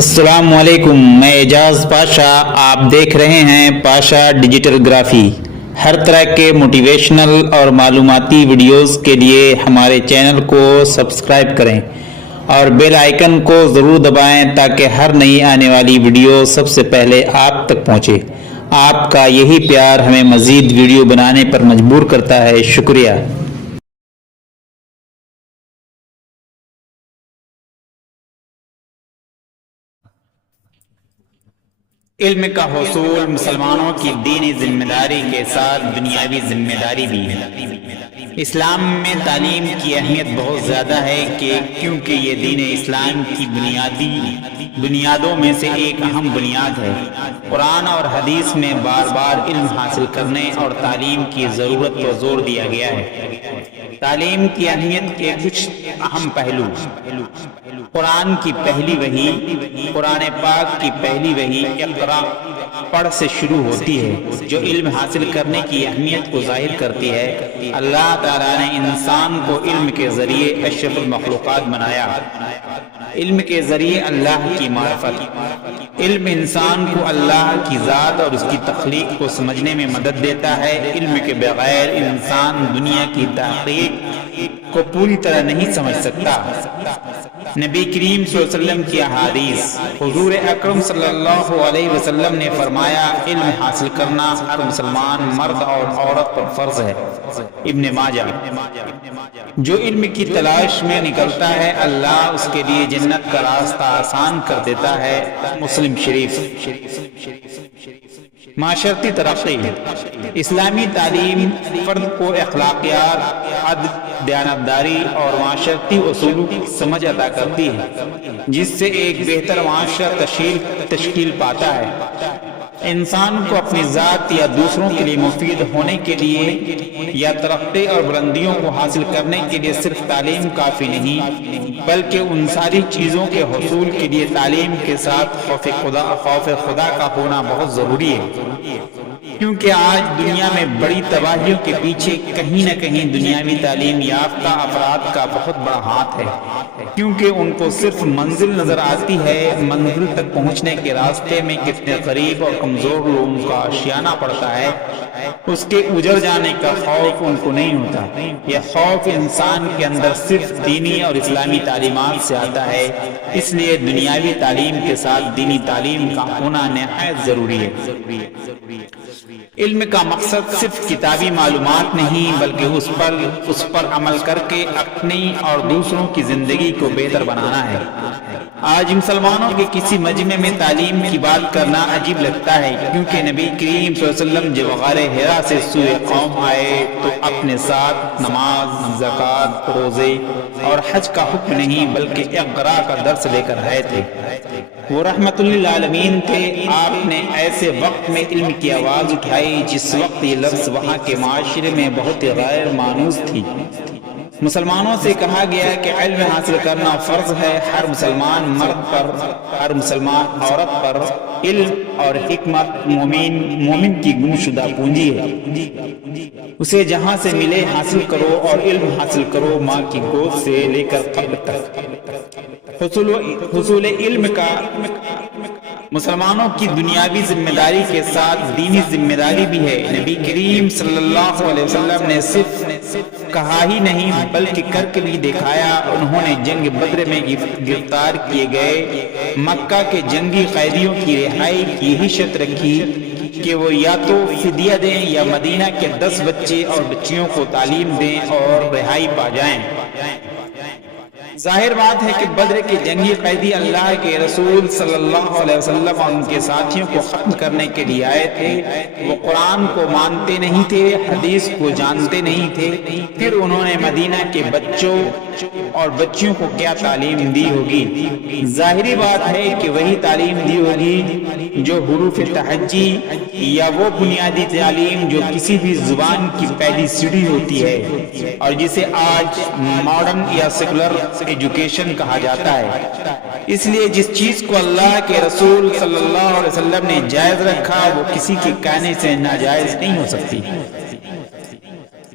السلام علیکم، میں اعجاز پاشا، آپ دیکھ رہے ہیں پاشا ڈیجیٹل گرافی۔ ہر طرح کے موٹیویشنل اور معلوماتی ویڈیوز کے لیے ہمارے چینل کو سبسکرائب کریں اور بیل آئیکن کو ضرور دبائیں تاکہ ہر نئی آنے والی ویڈیو سب سے پہلے آپ تک پہنچے۔ آپ کا یہی پیار ہمیں مزید ویڈیو بنانے پر مجبور کرتا ہے۔ شکریہ۔ علم کا حصول مسلمانوں کی دینی ذمہ داری کے ساتھ دنیاوی ذمہ داری بھی ہے۔ اسلام میں تعلیم کی اہمیت بہت زیادہ ہے کیونکہ یہ دین اسلام کی بنیادوں میں سے ایک اہم بنیاد ہے۔ قرآن اور حدیث میں بار بار علم حاصل کرنے اور تعلیم کی ضرورت پر زور دیا گیا ہے۔ تعلیم کی اہمیت کے کچھ اہم پہلو: قرآن کی پہلی وحی، قرآن پاک کی پہلی وحی اقرا پڑھ سے شروع ہوتی ہے، جو علم حاصل کرنے کی اہمیت کو ظاہر کرتی ہے۔ اللہ تعالیٰ نے انسان کو علم کے ذریعے اشرف المخلوقات بنایا۔ علم کے ذریعے اللہ کی معرفت۔ علم انسان کو اللہ کی ذات اور اس کی تخلیق کو سمجھنے میں مدد دیتا ہے۔ علم کے بغیر انسان دنیا کی تحقیق کو پوری طرح نہیں سمجھ سکتا۔ نبی کریم صلی اللہ علیہ وسلم کی احادیث: حضور اکرم صلی اللہ علیہ وسلم نے فرمایا، علم حاصل کرنا ہر مسلمان مرد اور عورت پر فرض ہے۔ ابن ماجہ۔ جو علم کی تلاش میں نکلتا ہے، اللہ اس کے لیے جنت کا راستہ آسان کر دیتا ہے۔ مسلم شریف۔ معاشرتی ترقی: اسلامی تعلیم فرد کو اخلاقیات، عدل، دیانتداری اور معاشرتی اصولوں کی سمجھ عطا کرتی ہے، جس سے ایک بہتر معاشرہ تشکیل پاتا ہے۔ انسان کو اپنی ذات یا دوسروں کے لیے مفید ہونے کے لیے یا ترقی اور بلندیوں کو حاصل کرنے کے لیے صرف تعلیم کافی نہیں، بلکہ ان ساری چیزوں کے حصول کے لیے تعلیم کے ساتھ خوف خدا کا ہونا بہت ضروری ہے۔ کیونکہ آج دنیا میں بڑی تباہیوں کے پیچھے کہیں نہ کہیں دنیاوی تعلیم یافتہ افراد کا بہت بڑا ہاتھ ہے، کیونکہ ان کو صرف منزل نظر آتی ہے، منزل تک پہنچنے کے راستے میں کتنے غریب اور کمزور لوگوں کا آشیانہ پڑتا ہے، اس کے اجڑ جانے کا خوف ان کو نہیں ہوتا۔ یہ خوف انسان کے اندر صرف دینی اور اسلامی تعلیمات سے آتا ہے۔ اس لیے دنیاوی تعلیم کے ساتھ دینی تعلیم کا ہونا نہایت ضروری ہے۔ علم کا مقصد صرف کتابی معلومات نہیں، بلکہ اس پر عمل کر کے اپنی اور دوسروں کی زندگی کو بہتر بنانا ہے۔ آج مسلمانوں کے کسی مجمع میں تعلیم کی بات کرنا عجیب لگتا ہے، کیونکہ نبی کریم صلی اللہ علیہ وسلم جب غار حرا سے سوئے قوم آئے تو اپنے ساتھ نماز، زکوٰۃ، روزے اور حج کا حکم نہیں بلکہ اقرا کا درس لے کر آئے تھے۔ وہ رحمت للعالمین تھے۔ آپ نے ایسے وقت میں علم کی آواز اٹھائی جس وقت یہ لفظ وہاں کے معاشرے میں بہت غیر مانوس تھی۔ مسلمانوں سے کہا گیا کہ علم حاصل کرنا فرض ہے۔ ہر مسلمان مرد پر، ہر مسلمان عورت پر علم اور حکمت مومن کی گمشدہ پونجی ہے۔ اسے جہاں سے ملے حاصل کرو، اور علم حاصل کرو ماں کی گود سے لے کر قبر تک۔ حصول علم کا مسلمانوں کی دنیاوی ذمہ داری کے ساتھ دینی ذمہ داری بھی ہے۔ نبی کریم صلی اللہ علیہ وسلم نے صرف کہا ہی نہیں بلکہ کر کے بھی دکھایا۔ انہوں نے جنگ بدر میں گرفتار کیے گئے مکہ کے جنگی قیدیوں کی رہائی کی یہی شرط رکھی کہ وہ یا تو فدیہ دیں یا مدینہ کے 10 بچے اور بچیوں کو تعلیم دیں اور رہائی پا جائیں۔ ظاہر بات ہے کہ بدر کے جنگی قیدی اللہ کے رسول صلی اللہ علیہ وسلم اور ان کے ساتھیوں کو ختم کرنے کے لیے آئے تھے۔ وہ قرآن کو مانتے نہیں تھے، حدیث کو جانتے نہیں تھے، پھر انہوں نے مدینہ کے بچوں اور بچیوں کو کیا تعلیم دی ہوگی؟ ظاہری بات ہے کہ وہی تعلیم دی ہوگی جو حروف تہجی یا وہ بنیادی تعلیم جو کسی بھی زبان کی پہلی سیڑھی ہوتی ہے اور جسے آج ماڈرن یا سیکولر ایجوکیشن کہا جاتا ہے۔ اس لیے جس چیز کو اللہ کے رسول صلی اللہ علیہ وسلم نے جائز رکھا وہ کسی کے کہنے سے ناجائز نہیں ہو سکتی۔